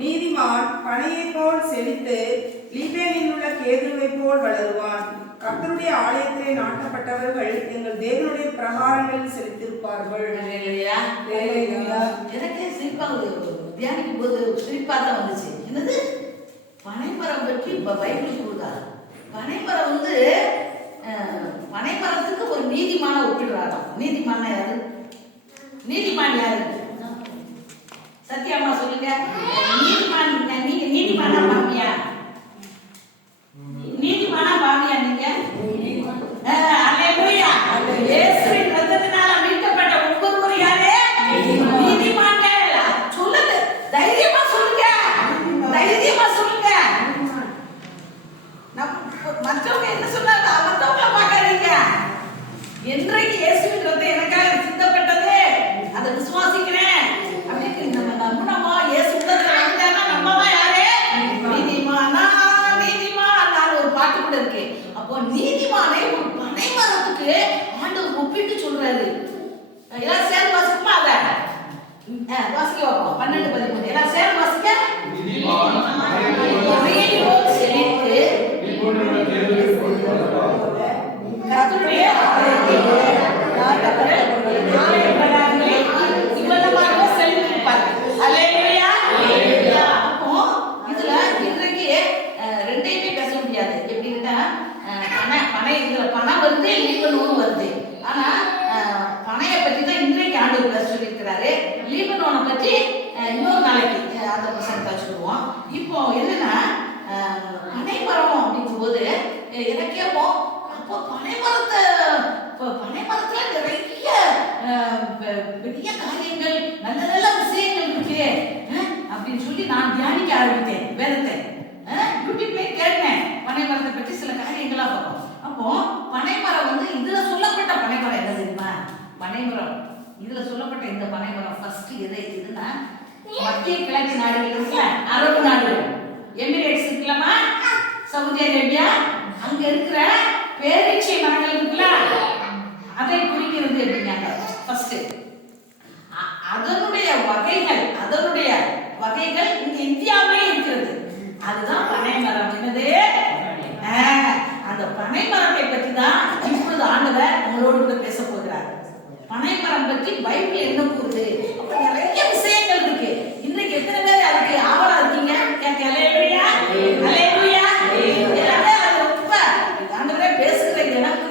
நீதிமான் பனையைப் போல் செழித்து லீபேனில் உள்ள கேதுருவைப் போல் வளருவான். கர்த்தருடைய ஆலயத்திலே நாட்டப்பட்டவர்கள் எங்கள் தேவனுடைய பிரகாரங்களில் அல்லேலூயா. எனக்கே சிரிப்பா ஒரு தியானிக்கும் போது சிரிப்பா தான் வந்துச்சு. என்னது? பனைமரம் பற்றி இப்ப பைபிள் சொல்லுதா பனைமரம் வந்து பனைமரத்துக்கு ஒரு நீதிமான ஒப்பிடுறாராம். நீதிமான யாரு? நீதிமான் யாரு? சத்யாமா சொல்லுங்க. நீதிமான் நீதிமானா பாமியா நீதிமானா பாமியா நீங்க அஹ், அல்லேலூயா இயேசுவின் ரத்தத்தினால மீட்கப்பட்ட ஒவ்வொருவரும் யாரு நீதிமான்கள் சொல்லுங்க தைரியமா சொல்லுங்க தைரியமா சொல்லுங்க நம் மற்றவங்க என்ன சொன்னாங்க மற்றவங்கள பார்க்காதீங்க என்றைக்கு இயேசுவின் ரத்தம் எனக்காக சிந்தப்பட்டது அதை விசுவாசிக்கிறேன் அப்படின்னு நம்ம நம்பினோமா இயேசு உள்ளத்துல வந்தாருன்னா நம்ம தான் யாரு நீதிமானா நீதிமான் நான் ஒரு பாட்டு கூட இருக்கு அப்போ நீதிமானை ஒரு பனை மரத்துக்கு ஆண்டவர் ஒப்பிட்டு சொல்றாரு எல்லாம் சேர்ந்து வாசிக்குமா அத அஹ், வாசிக்க வைப்போம் பன்னெண்டு பதிமூணு எல்லாம் சேர்ந்து வாசிக்க நீதிமான் ஒரே போல் செழித்து கர்த்தருடைய ஆலயத்திலே நாட்டப்பட்ட ஆலயப்படாமலே இவ்வளவாக செழித்திருப்பார். அல்லேலூயா. அப்போ இதுல இன்றைக்கு அஹ், ரெண்டையுமே பேச முடியாது எப்படின்னா அஹ், பண பனை இதுல பணம் வருது லீபனோன் வருது ஆனா அஹ், பனைய பத்தி தான் இன்றைக்கு ஆண்டவர் பேச சொல்லியிருக்கிறாரு லீபனோனை பற்றி அஹ், இன்னொரு நாளைக்கு அஹ், அந்த பிரசங்கத்தை சொல்லுவோம் இப்போ என்னன்னா அஹ், பனைமரம் அப்படிங்கும்போது அஹ், எனக்கே போ- அப்போ பனைமரத்தை இப்போ பனைமரத்துல நிறைய அஹ், பெ- பெரிய காரியங்கள் நல்ல நல்ல விஷயங்கள் இருக்கு அஹ், அப்படின்னு சொல்லி நான் தியானிக்க ஆரம்பித்தேன் வேதத்தை அஹ், யூடியூப்ல கேட்டேன் பனைமரத்தை பற்றி சில காரியங்களா பார்ப்போம் அப்போ பனைமரம் வந்து இதுல சொல்லப்பட்ட பனைமரம் என்ன தெரியுமா பனைமரம். இதுல சொல்லப்பட்ட இந்த பனைமரம் ஃபர்ஸ்ட் எதை இதுன்னா மத்திய கிழக்கு நாடுகள் இருக்குல்ல அரபு நாடுகள் எமிரேட்ஸ் இருக்கலாமா சவுதி அரேபியா? அங்க இருக்கிற பேரீட்சை மரங்கள் இருக்குல்ல? அதை குறிக்கிறது அப்படின்னாங்க. ஃபர்ஸ்ட் அதனுடைய வகைகள் அதனுடைய வகைகள் இங்க இந்தியாவிலே இருக்கிறது. அதுதான் பனைமரம். என்னது? அந்த பனைமரத்தை பற்றி தான் இப்பொழுது ஆண்டவர் உங்களோடு கூட பேச போகிறார் பனைமரம் பற்றி பைபிள் என்ன கூறுது? அப்ப நிறைய விஷயங்கள் இருக்கு. இன்னைக்கு எத்தனை பேர் அதுக்கு ஆவலா இருக்கீங்க?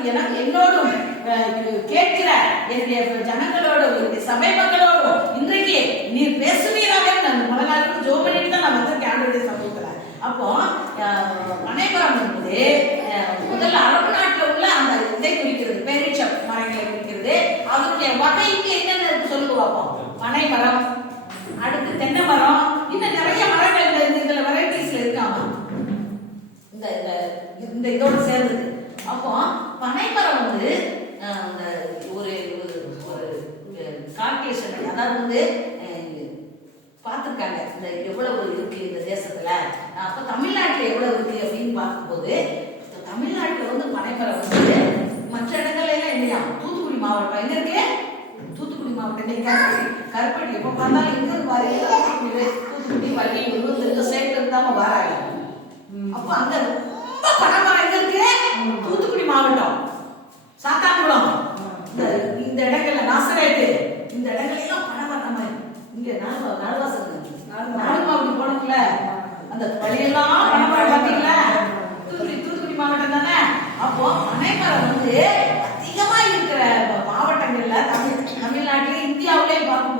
எனக்கு என்னோடும் கேட்கிற என்னுடைய ஜனங்களோட என்னுடைய சபை மக்களோடும் இன்றைக்கு நீர் பேசுவீராக நான் நாளுக்கு ஜோ பண்ணிட்டு தான் நான் வந்திருக்கேன் சமூகத்துல. அப்போ அஹ், என்பது அஹ், முதல்ல அரபு நாட்டுல உள்ள அந்த இதை குறிக்கிறது பேரீச்ச மரங்களை குறிக்கிறது அதனுடைய வகை பனை மரம். அடுத்து தென்னை மரம். இன்னும் நிறைய மரங்கள் இந்த- இதுல வெரைட்டிஸ்ல இருக்காமா இந்த இந்த இந்த இதோட சேர்ந்தது. அப்போ பனைமரம் வந்து அந்த ஒரு ஒரு ஒரு கால்குலேஷன் அதாவது வந்து பார்த்துருக்காங்க. இந்த எவ்வளவு இருக்கு இந்த தேசத்துல. அப்ப தமிழ்நாட்டுல எவ்வளவு இருக்கு அப்படின்னு பார்க்கும்போது தமிழ்நாட்டில் தமிழ்நாட்டுல வந்து பனைமரம் வந்து மற்ற இடங்கள்ல எல்லாம் இல்லையா? தூத்துக்குடி மாவட்டம். எங்க இருக்கு? தூத்துக்குடி மாவட்டம் கருப்பட்டி எப்ப பார்த்தாலும் எங்க பாருங்க தூத்துக்குடி தூத்துக்குடி வள்ளி விழுந்து இந்த சைட்ல இருந்தாம வராங்க. அப்ப அங்க ரொம்ப பனைமரம் எங்க இருக்கு தூத்துக்குடி மாவட்டம். சாத்தான்குளம். இந்த இந்த இடங்கள்ல நாசரேட்டு. இந்த இடங்கள்ல எல்லாம் பனைமரம் நம்ம இங்க நாலு நாலுவாசல் நாலுமா அப்படி போனோம்ல. அந்த வழியெல்லாம் பனைமரம் பாத்தீங்களா? தூத்துக்குடி தூத்துக்குடி மாவட்டம் தானே? அப்போ பனைமரம் வந்து அதிகமா இருக்கிற மாவட்டங்கள்ல தமிழ் தமிழ்நாட்டிலே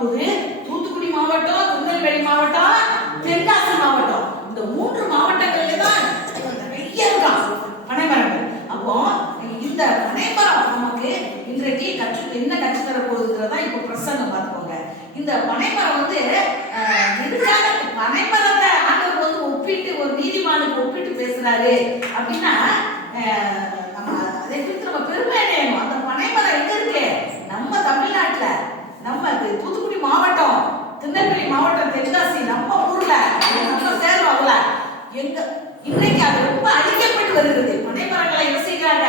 போது பார்க்கும்போது தூத்துக்குடி மாவட்டம் திருநெல்வேலி மாவட்டம் தென்காசி மாவட்டம். இந்த மூன்று மாவட்டங்கள்ல தான் நிறைய இருக்கான் பனைமரங்கள். அப்போ இந்த பனைமரம் நமக்கு இன்றைக்கு கற்று என்ன கற்றுத்தர போகுதுங்கிறதா இப்போ பிரசங்கம் பார்த்துக்கோங்க. இந்த பனைமரம் வந்து எதுக்காக பனைமரத்தை ஆண்டவர் வந்து ஒப்பிட்டு ஒரு நீதிமானுக்கு ஒப்பிட்டு பேசுறாரு. அப்படின்னா நம்ம அதை குறித்து நம்ம பெருமை அடையணும் அந்த பனைமரம் எங்க இருக்கு? நம்ம தமிழ்நாட்டுல. நம்ம தூத்துக்குடி மாவட்டம் திருநெல்வேலி மாவட்டம் தென்காசி நம்ம ஊர்ல நம்ம சேர்வாங்கல எங்க இன்னைக்கு அது ரொம்ப அழிக்கப்பட்டு வருகிறது. மனைமரங்களை என்ன செய்யறாங்க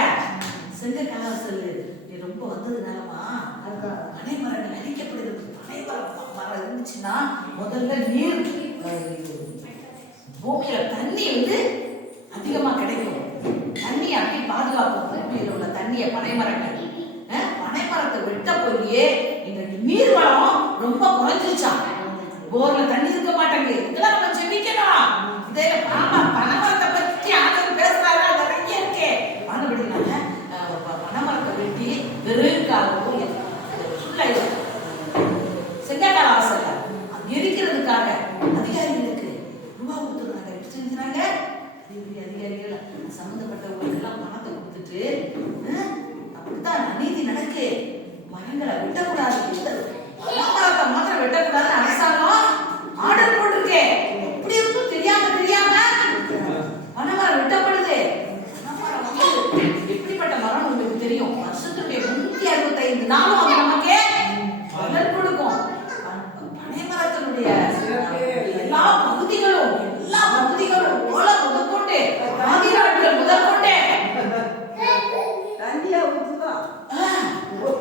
சென்ற கலவை சொல்லு ரொம்ப வந்ததுனாலமா பனைமரங்கள் அழிக்கப்படுகிறது. பனைமரம் மரம் இருந்துச்சுன்னா முதல்ல நீர் பூமியில தண்ணி வந்து அதிகமா கிடைக்கும். தண்ணியை அப்படி பாதுகாப்போம். பூமியில உள்ள தண்ணியை பனைமரங்கள். பனைமரத்தை வெட்ட போயே நீர் வளம் ரொம்ப குறைஞ்சிருச்சா? போர்ல தண்ணி இருக்க மாட்டேங்குது. இதெல்லாம் நம்ம செபிக்கலாம் இதே ஆமா பணவரத்தை பத்தி ஆளுநர் பேசுறாங்க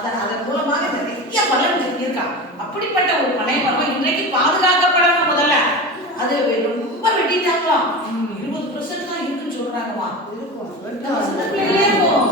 அதன் அதன் மூலமாக இந்த நிறைய பலன் இருக்கா அப்படிப்பட்ட ஒரு பனைமரம் இன்னைக்கு பாதுகாக்கப்படணும் முதல்ல. அது ரொம்ப வெட்டி வெட்டிட்டாங்களாம் இருபது பர்சன்ட் தான் இருக்குன்னு சொல்றாங்கம்மா. இருக்கும்.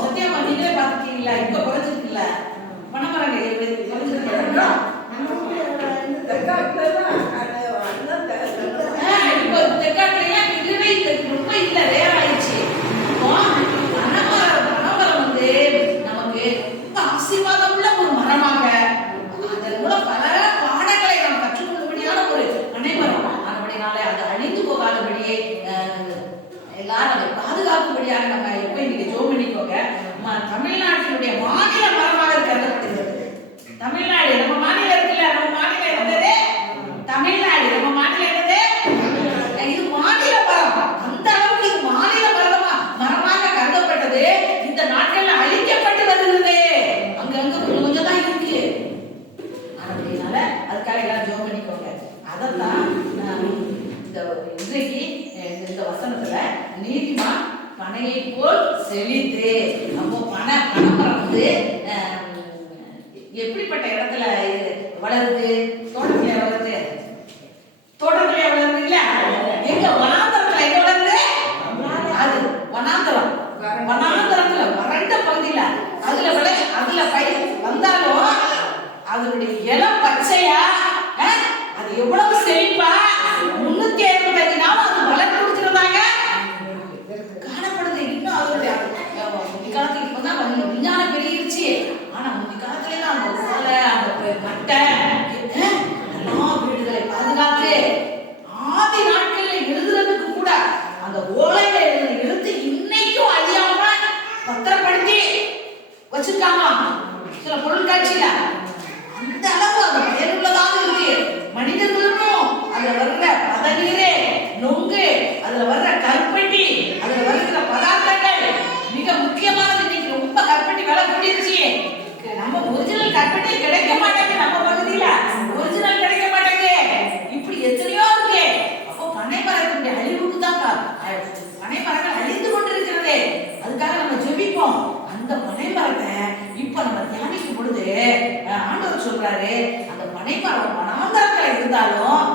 சொல்றாரு. அந்த பனைமரம் பணாந்தாக்கள் இருந்தாலும்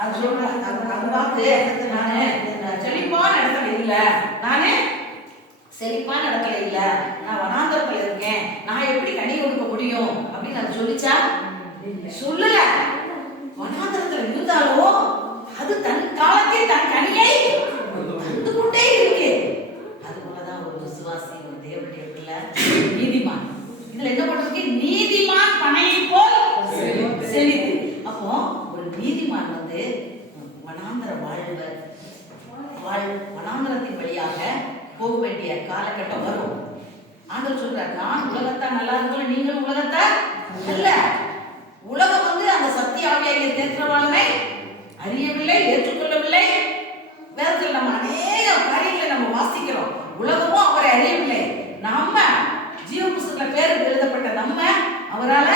அது சொல்ற அது பார்த்து நானு செழிப்பான இடத்துல இல்லை. நானே செழிப்பான இடத்துல இல்லை. நான் வனாந்தரத்துல இருக்கேன். நான் எப்படி கனி கொடுக்க முடியும்? அப்படின்னு அது சொல்லிச்சா? சொல்லல. வனாந்தரத்துல இருந்தாலும் அது தன் காலத்தை தன் கனியை தந்து கொண்டே இருக்கு. அது போலதான் ஒரு விசுவாசி தேவனுடைய பிள்ளை. இதுல என்ன பண்றது நீதிமான் பனையை போல் செழித்து அப்போ ஒரு நீதிமான் வந்து வனாந்தர வாழ்வர் வாழ் வனாந்தரத்தின் வழியாக போக வேண்டிய காலகட்டம் வரும். ஆண்டவர் சொல்றார் நான் உலகத்தான் நல்லா இருக்கல நீங்களும் உலகத்தார் அல்ல உலகம் வந்து அந்த சத்திய ஆவியாகிய தேற்றவாளனை அறியவில்லை ஏற்றுக்கொள்ளவில்லை. வேதத்தில் நம்ம அநேக காரியங்களை நம்ம வாசிக்கிறோம். உலகமும் அவரை அறியவில்லை. நாம ஜீவ புஸ்தகத்துல பேர் எழுதப்பட்ட நம்ம அவரால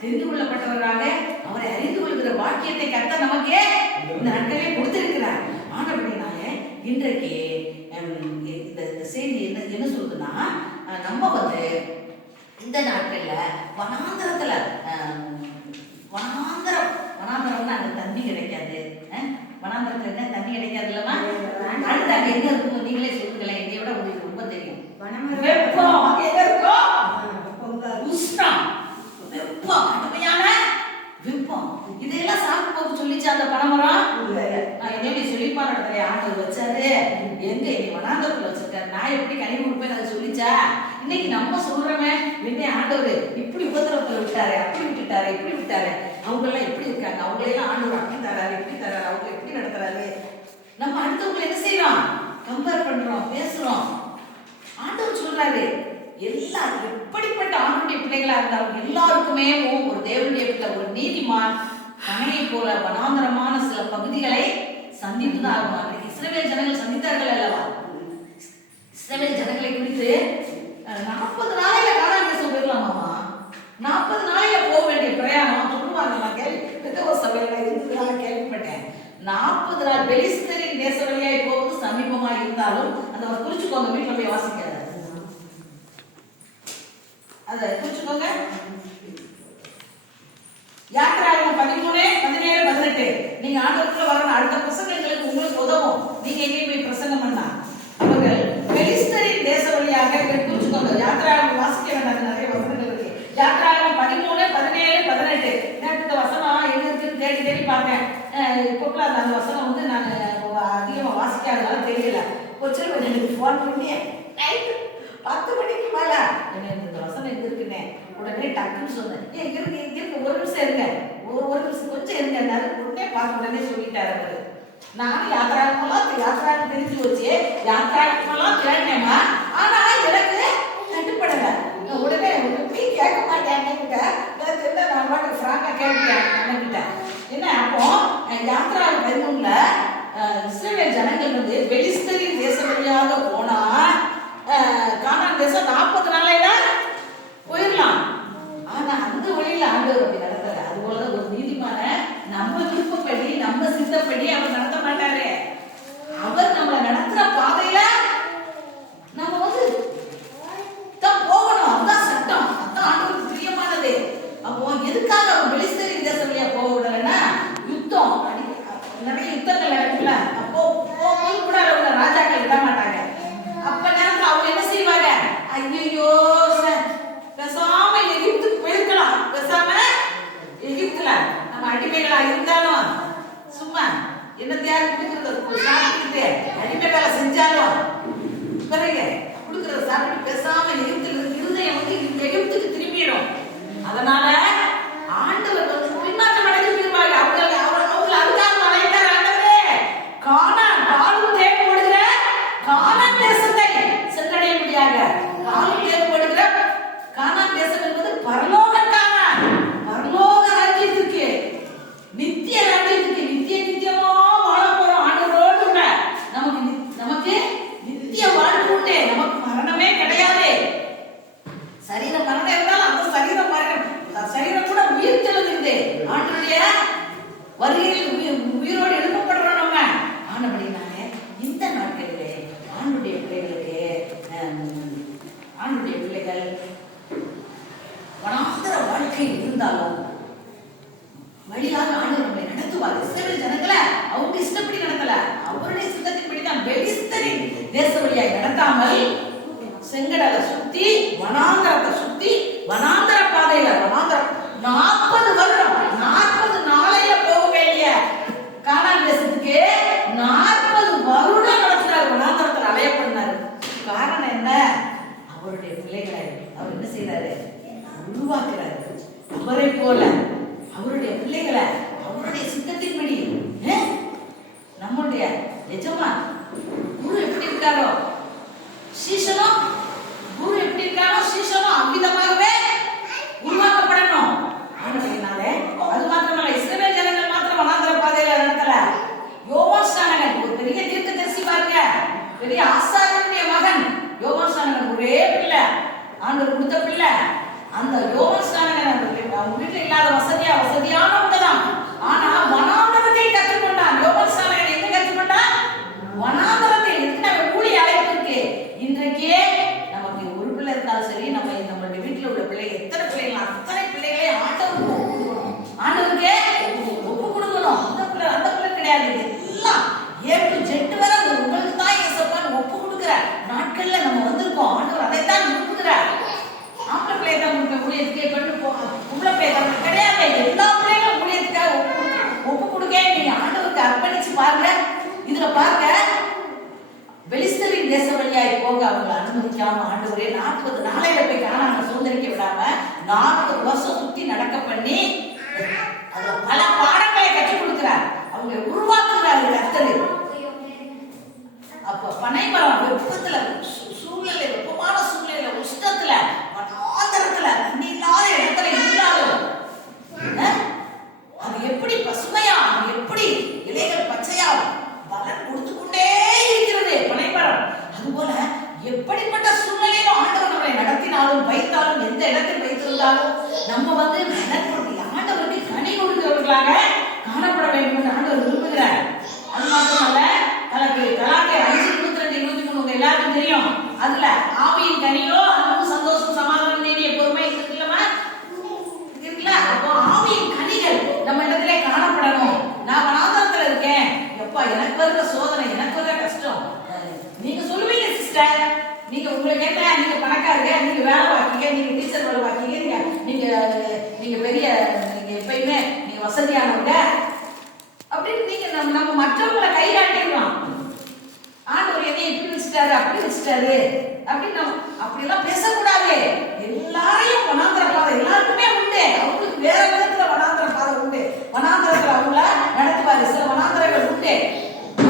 தெரிந்து கொள்ளப்பட்டவராக அவரை அறிந்து கொள்கிற வாக்கியத்தை கத்த நமக்கே இந்த நாட்களே கொடுத்திருக்கிறார். ஆனபடினால இன்றைக்கு இந்த செய்தி என்ன என்ன சொல்லுதுன்னா நம்ம வந்து இந்த நாட்கள்ல வனாந்தரத்துல வனாந்தரம் வனாந்தரம்னா அங்க தண்ணி கிடைக்காது. வனாந்தரத்துல என்ன தண்ணி கிடைக்காது இல்லமா அடுத்து அங்க என்ன இருக்கும் நீங்களே சொல்லுங்களேன். என்னை விட உங்களுக்கு ரொம்ப தெரியும். வெப்பம். இருக்கும் உஷ்ணம். வெப்பம். கடுமையான வெப்பம். இதெல்லாம் சாப்பிட்டு சொல்லிச்சு அந்த பனைமரம்? நான் என்னை சொல்லிப்பான இடத்துல ஆண்டவர் வச்சாரு. எங்க என்னை வனாந்தரத்துல வச்சிருக்காரு? நான் எப்படி கனிவு கொடுப்பேன் அதை சொல்லிச்சா? இன்னைக்கு நம்ம சொல்றோமே என்னை ஆண்டவர் இப்படி உபத்திரத்துல விட்டாரு அப்படி விட்டுட்டாரு இப்படி விட்டாரு. அவங்க எல்லாம் எப்படி இருக்காங்க? அவங்க எல்லாம் ஆண்டவர் அப்படி தராரு இப்படி தராரு? அவங்க எப்படி நடத்துறாரு? நம்ம அடுத்தவங்களை என்ன செய்யறோம்? கம்பேர் பண்றோம் பேசுறோம். ஆண்டவர் சொல்றாரு எல்லா எப்படிப்பட்ட ஆண்டுடைய பிள்ளைகளா இருந்தாலும் எல்லாருக்குமே ஒரு தேவனுடைய பிள்ளை ஒரு நீதிமான் கணையை போல வனாந்தரமான சில பகுதிகளை சந்தித்து தான் ஆகணும் இஸ்ரேல் ஜனங்கள் சந்தித்தார்கள் அல்லவா? இஸ்ரேல் ஜனங்களை குறித்து நாற்பது நாளையில காணாம தேசம் போயிடலாமாமா நாற்பது நாளையில போக வேண்டிய பிரயாணம் சொல்லுவாங்க கேள்வி சபையில இருந்ததுனால கேள்விப்பட்டேன். நாற்பது நாள் பெலிஸ்தரின் தேச வழியாய் போவது சமீபமா இருந்தாலும் அதை அவர் குறிச்சுக்கோங்க வீட்டுல போய் வாசிக்க சொல்லுங்க. குறிச்சுக்கோங்க பதிமூணு பதினேழு பதினெட்டு. நீங்க ஆண்டவருக்குள்ள வரணும். அடுத்த பிரசங்கங்களுக்கு உங்களுக்கு உதவும். நீங்க எங்கேயும் போய் பிரசங்கம் பண்ணா. அவர்கள் பெலிஸ்தரின் தேச வழியாக குறிச்சுக்கோங்க வாசிக்க வேண்டாம் நிறைய வசனங்கள் இருக்கு. யாத்திராகம் பதிமூணு பதினேழு பதினெட்டு. நேற்று இந்த வசனம் எங்க இருக்குன்னு தேடி தேடி பார்த்தேன் அஹ் அந்த வசனம் வந்து நான் அதிகமா வாசிக்காதனால தெரியல. கொஞ்சம் எனக்கு ஃபோன் பண்ணி நைட்டு பத்து மணிக்கு மேல. எனக்கு இந்த வசனம் எங்க இருக்குன்னே உடனே டக்குன்னு சொன்னேன். ஏன் இருக்கு இங்க இருக்கு ஒரு நிமிஷம் இருங்க. ஒரு ஒரு நிமிஷம் கொஞ்சம் இருங்க. உடனே பார்த்து உடனே சொல்லிட்டாரு அவரு. நானும் யாத்திராக்கெல்லாம் யாத்திராக்கு தெரிஞ்சு வச்சு யாத்திராக்கெல்லாம் கேட்டேம்மா ஆனா எனக்கு கட்டுப்படல. உடனே நீ கேட்க மாட்டேன் கிட்ட நான் பாட்டு ஃப்ராங்கா கேட்டேன் அண்ணன்கிட்ட. என்ன அப்போ யாத்திரா பதிமூணுல இஸ்ரேல் ஜனங்கள் வந்து பெலிஸ்தரின் தேசம் வழியாக போனா கானான் தேசம் நாற்பது நாளையில போயிடலாம் ஆனா அந்த வழியில ஆண்டவர் அப்படி நடத்தல அது போல ஒரு நீதிமான நம்ம விருப்பப்படி நம்ம சித்தப்படி அவர் நடத்த மாட்டாரு. அவர் நம்மளை நடத்துற பாதையில தன்னுடைய பிள்ளைகளை அவர் என்ன செய்யறாரு உருவாக்குறாரு. அவரை போல அவருடைய பிள்ளைகளை 有桌子了 நீங்க உங்களை கேட்டா நீங்க பணக்காரங்க நீங்க வேலை பார்க்கீங்க நீங்க டீச்சர் வேலை பார்க்கீங்க நீங்க நீங்க நீங்க பெரிய நீங்க எப்பயுமே நீங்க வசதியானவங்க. அப்படின்னு நீங்க நம்ம நம்ம மற்றவங்களை கை ஆண்டவர் என்னை இப்படி வச்சுட்டாரு அப்படி வச்சுட்டாரு அப்படின்னு நம்ம அப்படியெல்லாம் பேசக்கூடாது. எல்லாரையும் வனாந்திர பாதை எல்லாருக்குமே உண்டு. அவங்களுக்கு வேற விதத்துல வனாந்திர பாதை உண்டு. வனாந்திரத்துல அவங்கள நடத்துவாரு. சில வனாந்திரங்கள் உண்டு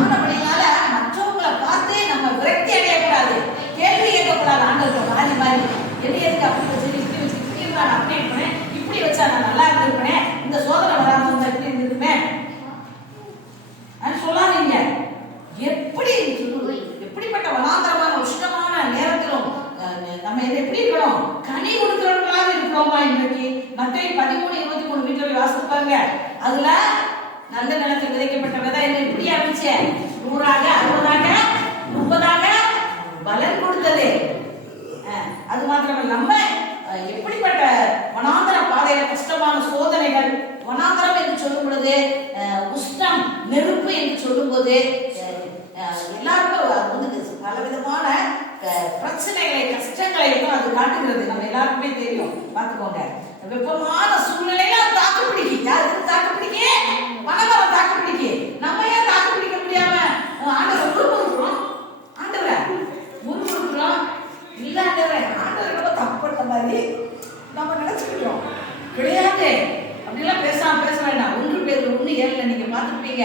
ஆனபடினால மற்றவங்களை பார்த்து நம்ம விரக்தி அடையக்கூடாது கேள்வி கேட்கக்கூடாது ஆண்டவர் மாறி மாறி எது எதுக்கு அப்படி வச்சு இப்படி வச்சு இப்படி இருந்தா நான் அப்படி இருப்பேன் இப்படி வச்சா நான் நல்லா இருந்திருப்பேன். இந்த சோதனை வராம இருந்தா இப்படி இருந்திருப்பேன் அது சொல்லாதீங்க. எப்படி எப்படிப்பட்ட வனாந்தரமான உஷ்ணமான நேரத்திலும் நம்ம இதை எப்படி இருக்கணும்? கனி கொடுக்கிறவர்களாக இருக்கிறோமா இன்றைக்கு? மத்திய பதிமூணு இருபத்தி மூணு வீட்டில் போய் வாசித்து அதுல நல்ல நிலத்தில் விதைக்கப்பட்ட விதை என்ன? எப்படி ஆரம்பிச்சு நூறாக அறுபதாக முப்பதாக பலன் கொடுத்தது. அது மாத்திரமல்ல நம்ம எப்படிப்பட்ட வனாந்தர பாதையில கஷ்டமான சோதனைகள் வனாந்தரம் என்று சொல்லும் பொழுது உஷ்ணம் நெருப்பு என்று சொல்லும் போது எல்லாருக்கும் அது வந்து பல விதமான பிரச்சனைகளை கஷ்டங்களையும் அது காட்டுகிறது. நம்ம எல்லாருக்குமே தெரியும். பார்த்துக்கோங்க. வெப்பமான சூழ்நிலையில தாக்கு பிடிக்கும் யாருக்கு தாக்கு பிடிக்க பணமரம் தாக்கு பிடிக்க நம்ம ஏன் தாக்கு பிடிக்க முடியாம அஹ், ஆண்டவர் முறுமுறுக்கிறோம் ஆண்டவரை முறுமுறுக்கிறோம் இல்ல ஆண்டவர் ரொம்ப தப்பு மாதிரி நம்ம நினைச்சுக்கிறோம் கிடையாது. அப்படிலாம் பேசாம பேச வேண்டாம். ஒன்று பேர் ஒன்று ஏழுல நீங்க பார்த்துருப்பீங்க.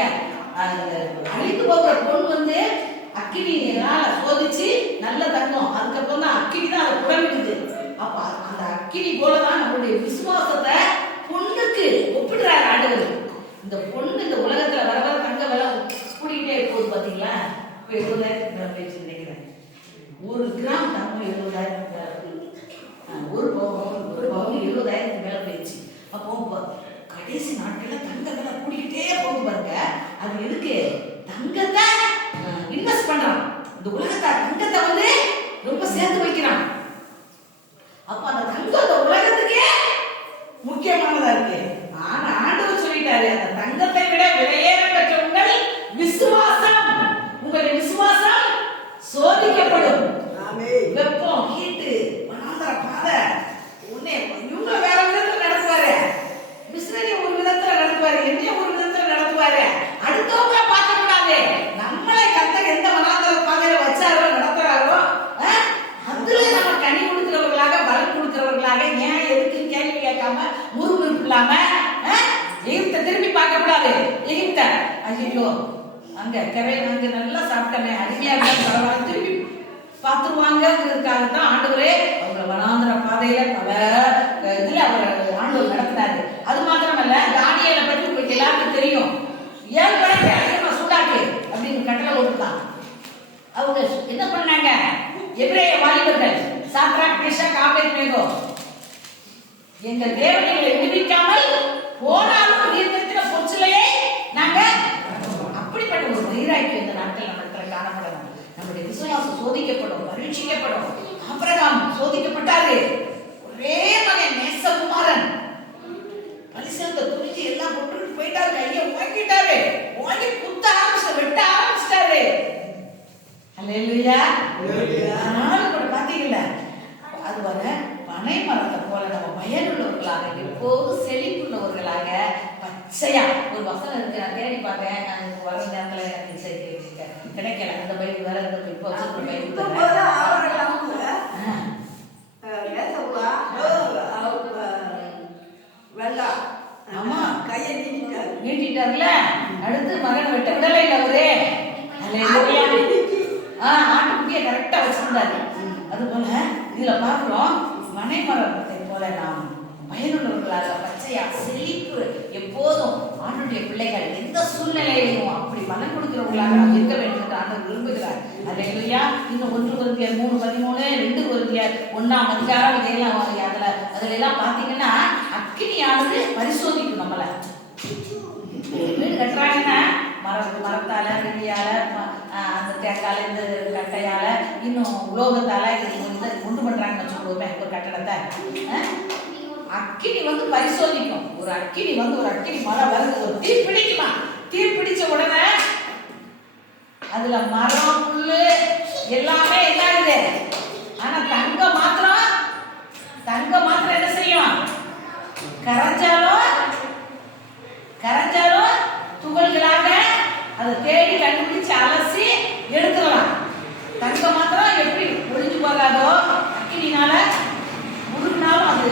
அந்த அழித்து போகிற பொண்ணு வந்து அக்கினியால சோதிச்சு நல்ல தங்கம் அதுக்கப்புறம் தான் அக்கினி தான் அதை புடமிடுது அப்ப அந்த அக்கினி போலதான் நம்மளுடைய விசுவாசத்தை பொண்ணுக்கு ஒப்பிடுறாரு ஆண்டவர். இந்த பொண்ணு இந்த உலகத்துல வர வர தங்க விலை கூட்டிகிட்டே போகுது பாத்தீங்களா? இப்போ எழுபதாயிரத்துக்கு மேல போயிடுச்சு ஒரு கிராம் தங்கம் எழுபதாயிரத்துக்கு மேல ஒரு பவுன் ஒரு பவுன் எழுபதாயிரத்துக்கு மேல போயிடுச்சு. அப்போ கடைசி நாட்கள்ல தங்க விலை கூட்டிகிட்டே போகும் பாருங்க. அது எதுக்கு? தங்கத்தை இன்வெஸ்ட் பண்றான் இந்த உலகத்தை தங்கத்தை வந்து ரொம்ப சேர்த்து வைக்கிறான். அப்ப அந்த தங்கம் அந்த உலகத்துக்கே முக்கியமானதா இருக்கு. அடித்தேன் ஐயோ அங்க கரையில் அங்க நல்லா சாப்பிட்டேன் அருமையா இருந்தா பரவாயில்ல திருப்பி பார்த்துருவாங்கிறதுக்காக தான் ஆண்டவரே அவங்களை வனாந்திர பாதையில பல இதுல அவர் ஆண்டவர் நடத்தினாரு. அது மாத்திரமல்ல தானியலை பற்றி உங்களுக்கு எல்லாருக்கும் தெரியும். ஏற்கனவே அதிகமா சூடாக்கு? அப்படின்னு கட்டளை விட்டுதான் அவங்க என்ன பண்ணாங்க? எபிரேய வாலிபர்கள் சாத்ராக் மேஷா காபேத் மேகோ எங்கள் தேவனைகளை விடுவிக்காமல் போனா வைராக்கி இந்த நாட்கள் நம்மிடத்துல காணப்படணும் நம்முடைய விசுவாசம் சோதிக்கப்படும் பரீட்சிக்கப்படும். ஆபிரகாம் சோதிக்கப்பட்டாரு. ஒரே மகன் நேசகுமாரன். பரிசுத்த துணிஞ்சு எல்லாம் கொண்டுட்டு போயிட்டாரு கையை வாங்கிட்டாரு வாங்கி குத்த ஆரம்பிச்சு வெட்ட ஆரம்பிச்சிட்டாரு. அல்லேலூயா ஆனாலும் கூட பாத்தீங்களா அது வர பனை மரத்தை போல நம்ம பயனுள்ளவர்களாக எப்போதும் செழிப்புள்ளவர்களாக பச்சையா ஒரு வசனம் இருக்கு. நான் தேடி பார்த்தேன். நான் இது வர நேரத்துல எனக்கு கிடைக்கல அந்த பைபிள் வேற இந்த இப்போ ஆமா. கையை நீட்டிட்டாரு. நீட்டிட்டார்ல? அடுத்து மகன் வெட்ட விடலை இல்ல அவரு ஆட்டுக்குட்டியை கரெக்டா வச்சிருந்தாரு. அது போல இதுல பாக்குறோம் மனைமரத்தை போல நாம் பயனுள்ளவர்களாக பச்சையா செழிப்பு எப்போதும் ஆண்டுடைய பிள்ளைகள் எந்த சூழ்நிலையிலும் அப்படி பலன் கொடுக்கிறவர்களாக நாம் இருக்க வேண்டும் என்று ஆண்டவர் விரும்புகிறார். அல்லேலூயா. இன்னும் ஒன்று குருந்தியர் மூணு பதிமூணு ரெண்டு குருந்தியர் ஒன்னாம் அதிகாரம் இதெல்லாம் அதுல அதுல எல்லாம் பாத்தீங்கன்னா அக்னியானது பரிசோதிக்கும் நம்மள. வீடு கட்டுறாங்கன்னா மரம் மரத்தால வெள்ளியால ம- ஆஹ் இந்த கட்டையால இன்னும் உலோகத்தால இது வந்து உண்டு பண்ணுறாங்கன்னு வச்சுக்கோமே ஒரு கட்டடத்தை. அக்கினி வந்து பரிசோதிக்கும். ஒரு அக்கினி வந்து ஒரு அக்கினி மழை வருது ஒரு தீ பிடிக்குமா? தீ பிடிச்ச உடனே அதுல மரம் புல்லு எல்லாமே என்ன ஆனா தங்க மாத்திரம் தங்க மாத்திரம் என்ன செய்யும்? கரைஞ்சாலும் கரைஞ்சாலும் துகள்களாக அதை தேடி கண்டுபிடிச்சு அலசி எடுத்துடலாம். தங்கம் மாத்திரம் எப்படி ஒழிஞ்சு போகாதோ அக்கினால முருகினாலும் அது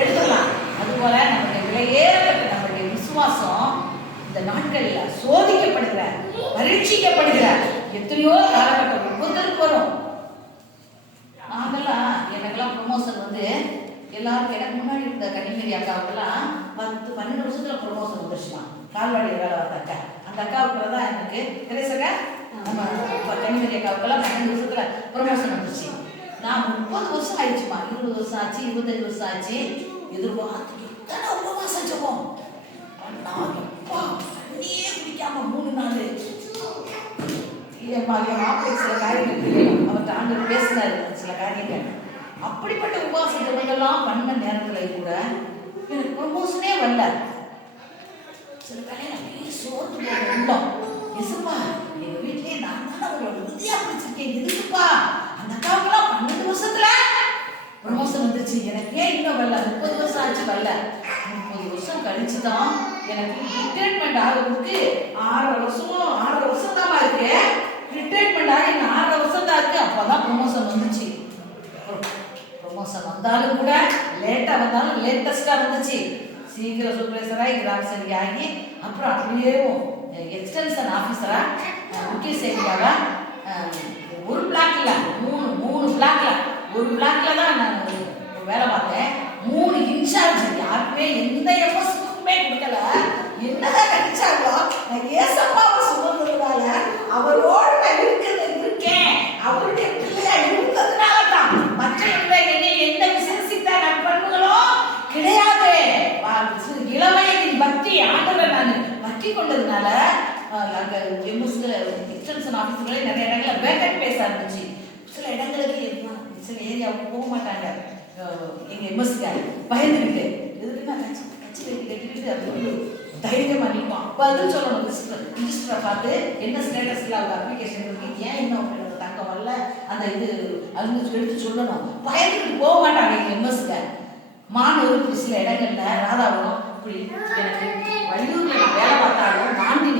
எடுத்துடலாம். அதுபோல நம்முடைய விலையேறப்பட்ட நம்முடைய விசுவாசம் இந்த நாட்களில் சோதிக்கப்படுகிற பரீட்சிக்கப்படுகிற எத்தனையோ காலகட்டம் ஒவ்வொருத்தருக்கு வரும். நாங்கெல்லாம் எனக்கெல்லாம் ப்ரொமோஷன் வந்து எல்லாருக்கும் எனக்கு முன்னாடி இருந்த கன்னிமேரி அக்காவுக்கெல்லாம் பத்து பன்னெண்டு வருஷத்துல ப்ரொமோஷன் வந்துருச்சுலாம் கால்வாடி வேலை பார்த்த அந்த அக்காவுக்கு தான் எனக்கு தெரியுசக்கா நம்ம இப்ப அக்காவுக்கெல்லாம் பன்னெண்டு வருஷத்துல ப்ரொமோஷன் வந்துச்சு நான் முப்பது வருஷம் ஆயிடுச்சுமா இருபது வருஷம் ஆச்சு இருபத்தஞ்சு வருஷம் ஆச்சு. எதிர்பார்த்து எத்தனை உபவாசம் ஜபம் நான் எப்பா தண்ணியே குடிக்காம மூணு நாள். என் மாப்பிள்ளை சில காரியங்கள் அவர் அவர்கிட்ட ஆண்டு பேசினாரு சில காரியங்கள். அப்படிப்பட்ட உபவாச ஜபங்கள்லாம் பண்ண நேரத்தில் கூட எனக்கு ப்ரொமோஷனே வரல. சில கடையில அப்படியே சோர்ந்து போய் எசுப்பா எங்க வீட்லயே நான் தான் உங்களை உறுதியா பிடிச்சிருக்கேன் எதுக்குப்பா அந்த அக்காவுக்குலாம் பன்னெண்டு வருஷத்துல ப்ரமோஷன் வந்துச்சு எனக்கு ஏன் இன்னும் வரல முப்பது வருஷம் ஆச்சு வரல முப்பது வருஷம் கழிச்சு தான் எனக்கு ரிட்டைர்மெண்ட் ஆகிறதுக்கு ஆறரை வருஷம் ஆறரை வருஷம் தான் இருக்கு ரிட்டைர்மெண்ட் ஆகி நான் ஆறரை வருஷம் தான் இருக்கு அப்பதான் ப்ரமோஷன் வந்துச்சு ப்ரமோஷன் வந்தாலும் கூட லேட்டா வந்தாலும் லேட்டஸ்டா வந்துச்சு சீக்கிரம் சூப்பர்வைசராக கிராம ஆஃபீஸருக்கு ஆகி அப்புறம் அப்படியே எக்ஸ்டென்ஷன் ஆஃபீஸரா முக்கிய சேவையாவா ஒரு பிளாக்ல மூணு மூணு பிளாக்ல ஒரு பிளாக்ல தான் நான் வேலை பார்த்தேன். மூணு இன்சார்ஜ் யாருக்குமே எந்த எமோஷனுக்குமே கொடுக்கல. என்னதான் கிடைச்சாங்களோ நான் ஏசப்பாவை சுமந்ததுனால அவரோட நான் இருக்கிறது இருக்கேன் அவருடைய பிள்ளையா இருந்ததுனால தான் மற்ற எந்த என்னை எந்த விசேஷித்த நற்பண்புகளோ கிடையாது வா- சி- இளவயதின் பக்தி ஆண்டவரை நான் பற்றி கொண்டதுனால அஹ், அங்க எம்எஸ்ல எக்ஸ்டென்ஷன் நிறைய இடங்கள்ல வேக்கன்ட் பேச இருந்துச்சு. சில இடங்களுக்கு எல்லாம் சில ஏரியாவுக்கு போக மாட்டாங்க. எங்கள் எங்க எம்எஸ்க்கு பயந்துக்கிட்டு எதுக்கு நான் கட்சி கட்சி கட்டி கட்டிக்கிட்டு அது வந்து தைரியமா பதில் சொல்லணும் ரிஜிஸ்டரை பார்த்து என்ன ஸ்டேட்டஸில் அவங்க அப்ளிகேஷன் இருக்கு ஏன் இன்னும் உங்களுக்கு தங்கம் வரல? அந்த இது அது எடுத்து சொல்லணும். பயந்துட்டு போக மாட்டாங்க எங்கள் எம்எஸ்க்கு மானூர் சில இடங்கள்ல ராதாபுரம் இப்படி எனக்கு வள்ளியூர்ல வேலை பார்த்தாலும் மாண்டி